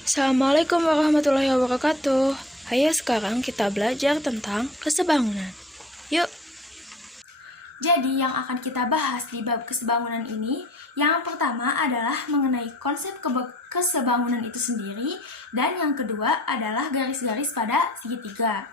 Assalamualaikum warahmatullahi wabarakatuh. Ayo sekarang kita belajar tentang kesebangunan. Yuk. Jadi yang akan kita bahas di bab kesebangunan ini, yang pertama adalah mengenai konsep kesebangunan itu sendiri, dan yang kedua adalah garis-garis pada segitiga.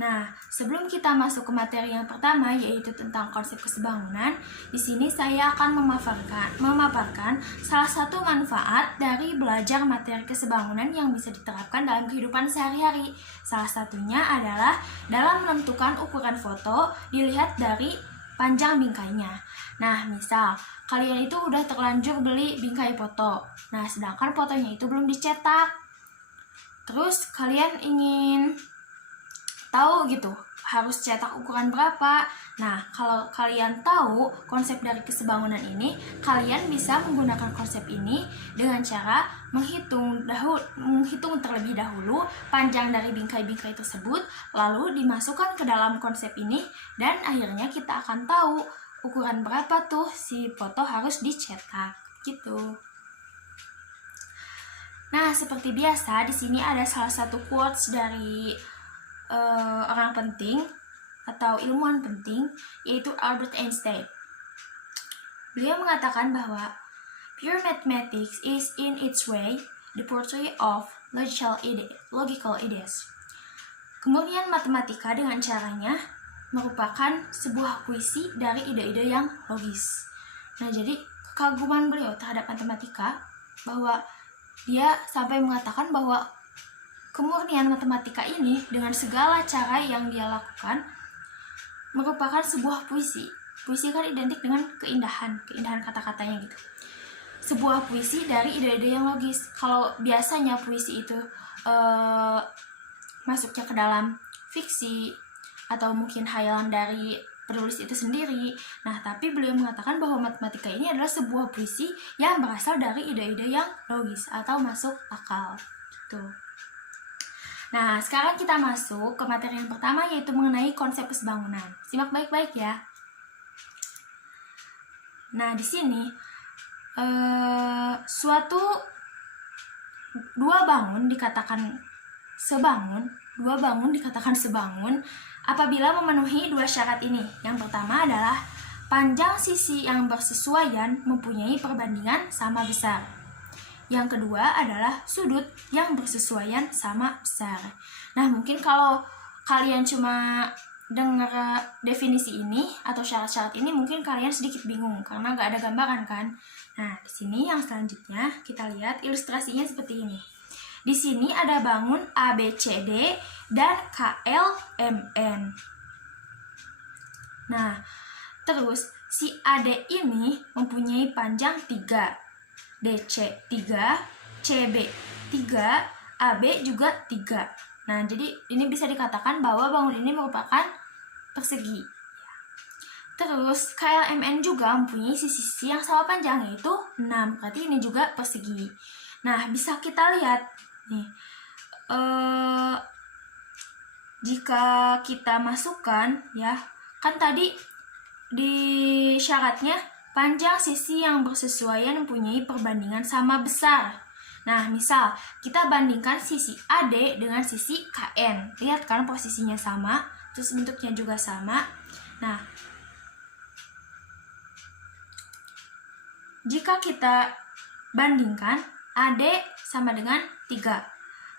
Nah, sebelum kita masuk ke materi yang pertama, yaitu tentang konsep kesebangunan, di sini saya akan memaparkan salah satu manfaat dari belajar materi kesebangunan yang bisa diterapkan dalam kehidupan sehari-hari. Salah satunya adalah dalam menentukan ukuran foto dilihat dari panjang bingkainya. Nah, misal kalian itu udah terlanjur beli bingkai foto. Nah, sedangkan fotonya itu belum dicetak. Terus kalian ingin tahu gitu harus cetak ukuran berapa. Nah, kalau kalian tahu konsep dari kesebangunan ini, kalian bisa menggunakan konsep ini dengan cara menghitung terlebih dahulu panjang dari bingkai-bingkai tersebut, lalu dimasukkan ke dalam konsep ini, dan akhirnya kita akan tahu ukuran berapa tuh si foto harus dicetak gitu. Nah, seperti biasa di sini ada salah satu quotes dari orang penting atau ilmuwan penting, yaitu Albert Einstein. Beliau mengatakan bahwa pure mathematics is in its way the pursuit of logical ideas. Kemudian matematika dengan caranya merupakan sebuah puisi dari ide-ide yang logis. Nah, jadi kekaguman beliau terhadap matematika bahwa dia sampai mengatakan bahwa kemurnian matematika ini dengan segala cara yang dia lakukan merupakan sebuah puisi. Puisi kan identik dengan keindahan kata-katanya gitu. Sebuah puisi dari ide-ide yang logis. Kalau biasanya puisi itu masuknya ke dalam fiksi atau mungkin hayalan dari penulis itu sendiri. Nah, tapi beliau mengatakan bahwa matematika ini adalah sebuah puisi yang berasal dari ide-ide yang logis atau masuk akal. Tuh. Nah, sekarang kita masuk ke materi yang pertama, yaitu mengenai konsep kesebangunan. Simak baik-baik ya. Nah, di sini dua bangun dikatakan sebangun apabila memenuhi dua syarat ini. Yang pertama adalah panjang sisi yang bersesuaian mempunyai perbandingan sama besar. Yang kedua adalah sudut yang bersesuaian sama besar. Nah, mungkin kalau kalian cuma dengar definisi ini atau syarat-syarat ini, mungkin kalian sedikit bingung karena nggak ada gambaran kan. Nah, di sini yang selanjutnya kita lihat ilustrasinya seperti ini. Di sini ada bangun ABCD dan KLMN. Nah, terus si AD ini mempunyai panjang 3. DC 3, CB 3, AB juga 3. Nah, jadi ini bisa dikatakan bahwa bangun ini merupakan persegi. Terus KLMN juga mempunyai sisi-sisi yang sama panjang, yaitu 6. Berarti ini juga persegi. Nah, bisa kita lihat nih. Jika kita masukkan ya, kan tadi di syaratnya panjang sisi yang bersesuaian mempunyai perbandingan sama besar. Nah, misal kita bandingkan sisi AD dengan sisi KN. Lihat kan posisinya sama, terus bentuknya juga sama. Nah, jika kita bandingkan, AD sama dengan 3,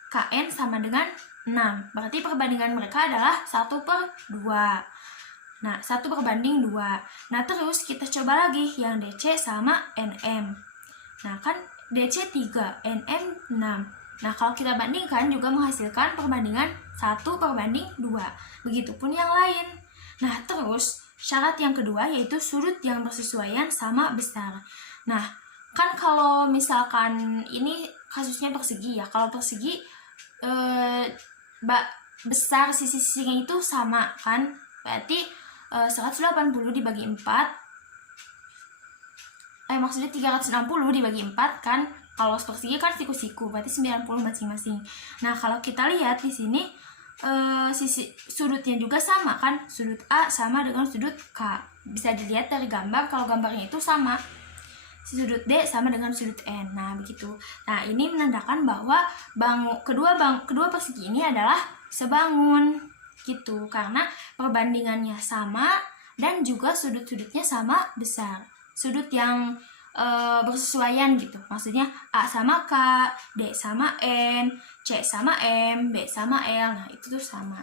KN sama dengan 6. Berarti perbandingan mereka adalah 1/2. Nah, 1/2. Nah, terus kita coba lagi yang DC sama NM. Nah, kan DC 3, NM 6. Nah, kalau kita bandingkan juga menghasilkan perbandingan 1/2. Begitupun yang lain. Nah, terus syarat yang kedua yaitu sudut yang bersesuaian sama besar. Nah, kan kalau misalkan ini kasusnya persegi ya. Kalau persegi besar sisi-sisinya itu sama kan? Berarti 180 dibagi 4, maksudnya 360 dibagi 4 kan. Kalau persegi kan siku-siku, berarti 90 masing-masing. Nah, kalau kita lihat di sini sisi sudutnya juga sama kan, sudut A sama dengan sudut K. Bisa dilihat dari gambar kalau gambarnya itu sama. sudut D sama dengan sudut N. Nah, begitu. Nah, ini menandakan bahwa kedua persegi ini adalah sebangun gitu, karena perbandingannya sama dan juga sudut-sudutnya sama besar. Sudut yang bersesuaian gitu. Maksudnya A sama K, D sama N, C sama M, B sama L. Nah, itu tuh sama.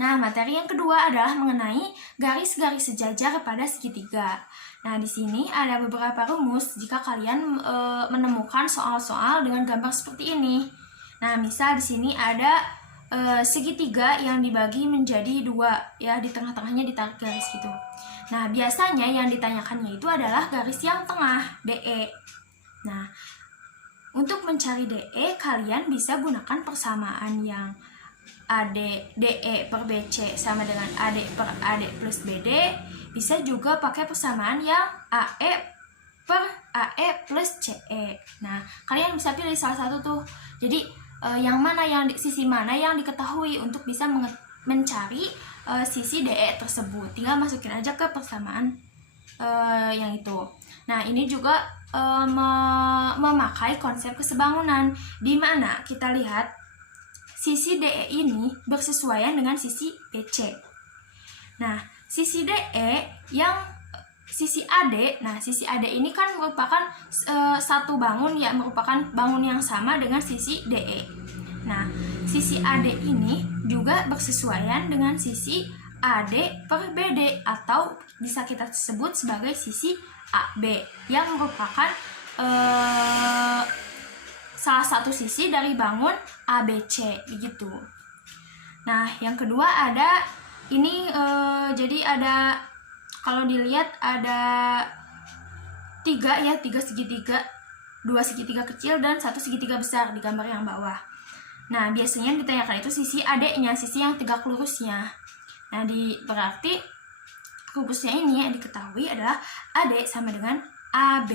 Nah, materi yang kedua adalah mengenai garis-garis sejajar pada segitiga. Nah, di sini ada beberapa rumus jika kalian menemukan soal-soal dengan gambar seperti ini. Nah, misal di sini ada segitiga yang dibagi menjadi dua, ya, di tengah-tengahnya ditarik garis gitu. Nah, biasanya yang ditanyakannya itu adalah garis yang tengah, DE. Nah, untuk mencari DE, kalian bisa gunakan persamaan yang DE per BC sama dengan AD per AD plus BD. Bisa juga pakai persamaan yang AE per AE plus CE. Nah, kalian bisa pilih salah satu tuh. Jadi, sisi mana yang diketahui untuk bisa mencari sisi DE tersebut. Tinggal masukin aja ke persamaan yang itu. Nah, ini juga memakai konsep kesebangunan, di mana kita lihat sisi DE ini bersesuaian dengan sisi BC. Nah, sisi DE sisi AD, nah sisi AD ini kan merupakan satu bangun, ya, merupakan bangun yang sama dengan sisi DE. Nah, sisi AD ini juga bersesuaian dengan sisi AD per BD, atau bisa kita sebut sebagai sisi AB, yang merupakan salah satu sisi dari bangun ABC begitu. Nah, yang kedua ada ini, jadi ada, kalau dilihat ada tiga segitiga, 2 segitiga kecil dan 1 segitiga besar di gambar yang bawah. Nah, biasanya ditanyakan itu sisi AD-nya, sisi yang tegak lurusnya. Nah, berarti rumusnya ini yang diketahui adalah AD sama dengan AB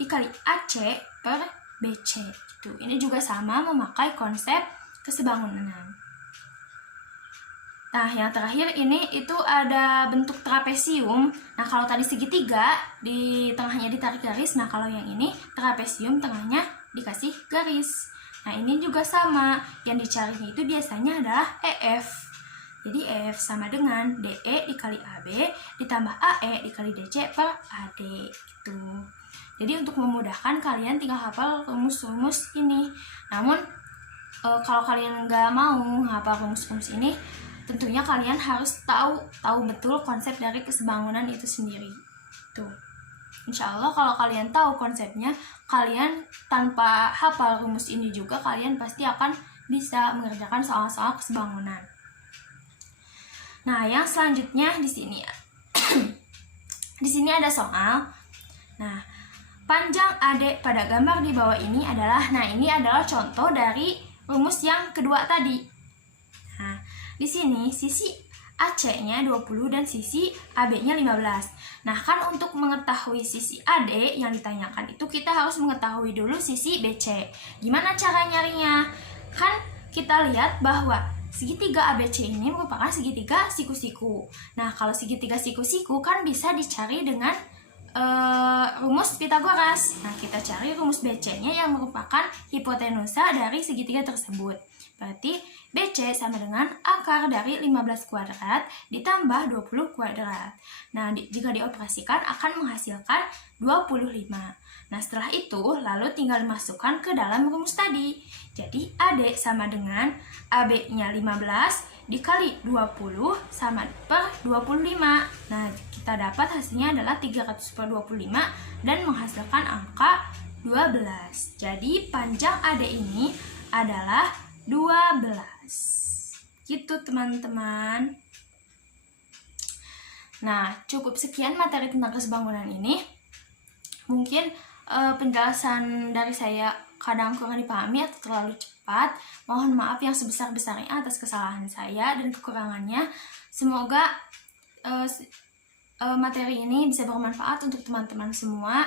dikali AC per BC. Gitu. Ini juga sama memakai konsep kesebangunan. Nah, yang terakhir ini itu ada bentuk trapesium. Nah, kalau tadi segitiga, di tengahnya ditarik garis. Nah, kalau yang ini trapesium, tengahnya dikasih garis. Nah, ini juga sama. Yang dicarinya itu biasanya adalah EF. Jadi, EF sama dengan DE dikali AB ditambah AE dikali DC per AD. Gitu. Jadi, untuk memudahkan, kalian tinggal hafal rumus-rumus ini. Namun, kalau kalian nggak mau hafal rumus-rumus ini, tentunya kalian harus tahu betul konsep dari kesebangunan itu sendiri. Tuh. Insya Allah kalau kalian tahu konsepnya, kalian tanpa hafal rumus ini juga kalian pasti akan bisa mengerjakan soal-soal kesebangunan. Nah, yang selanjutnya di sini di sini ada soal. Nah, panjang AD pada gambar di bawah ini adalah, nah ini adalah contoh dari rumus yang kedua tadi. Nah, di sini sisi AC-nya 20 dan sisi AB-nya 15. Nah, kan untuk mengetahui sisi AD yang ditanyakan itu kita harus mengetahui dulu sisi BC. Gimana cara nyarinya? Kan kita lihat bahwa segitiga ABC ini merupakan segitiga siku-siku. Nah, kalau segitiga siku-siku kan bisa dicari dengan rumus Pitagoras. Nah, kita cari rumus BC-nya yang merupakan hipotenusa dari segitiga tersebut. Berarti BC sama dengan akar dari 15 kuadrat ditambah 20 kuadrat. Nah, jika dioperasikan akan menghasilkan 25. Nah, setelah itu lalu tinggal dimasukkan ke dalam rumus tadi. Jadi, AD sama dengan AB-nya 15 dikali 20 sama per 25. Nah, kita dapat hasilnya adalah 300 per 25 dan menghasilkan angka 12. Jadi, panjang AD ini adalah 12. Gitu, teman-teman. Nah, cukup sekian materi tentang kesebangunan ini. Mungkin penjelasan dari saya kadang kurang dipahami atau terlalu cepat. Mohon maaf yang sebesar-besarnya atas kesalahan saya dan kekurangannya. Semoga materi ini bisa bermanfaat untuk teman-teman semua.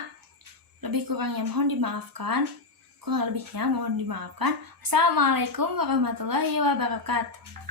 Lebih kurangnya mohon dimaafkan. Kurang lebihnya mohon dimaafkan. Assalamualaikum warahmatullahi wabarakatuh.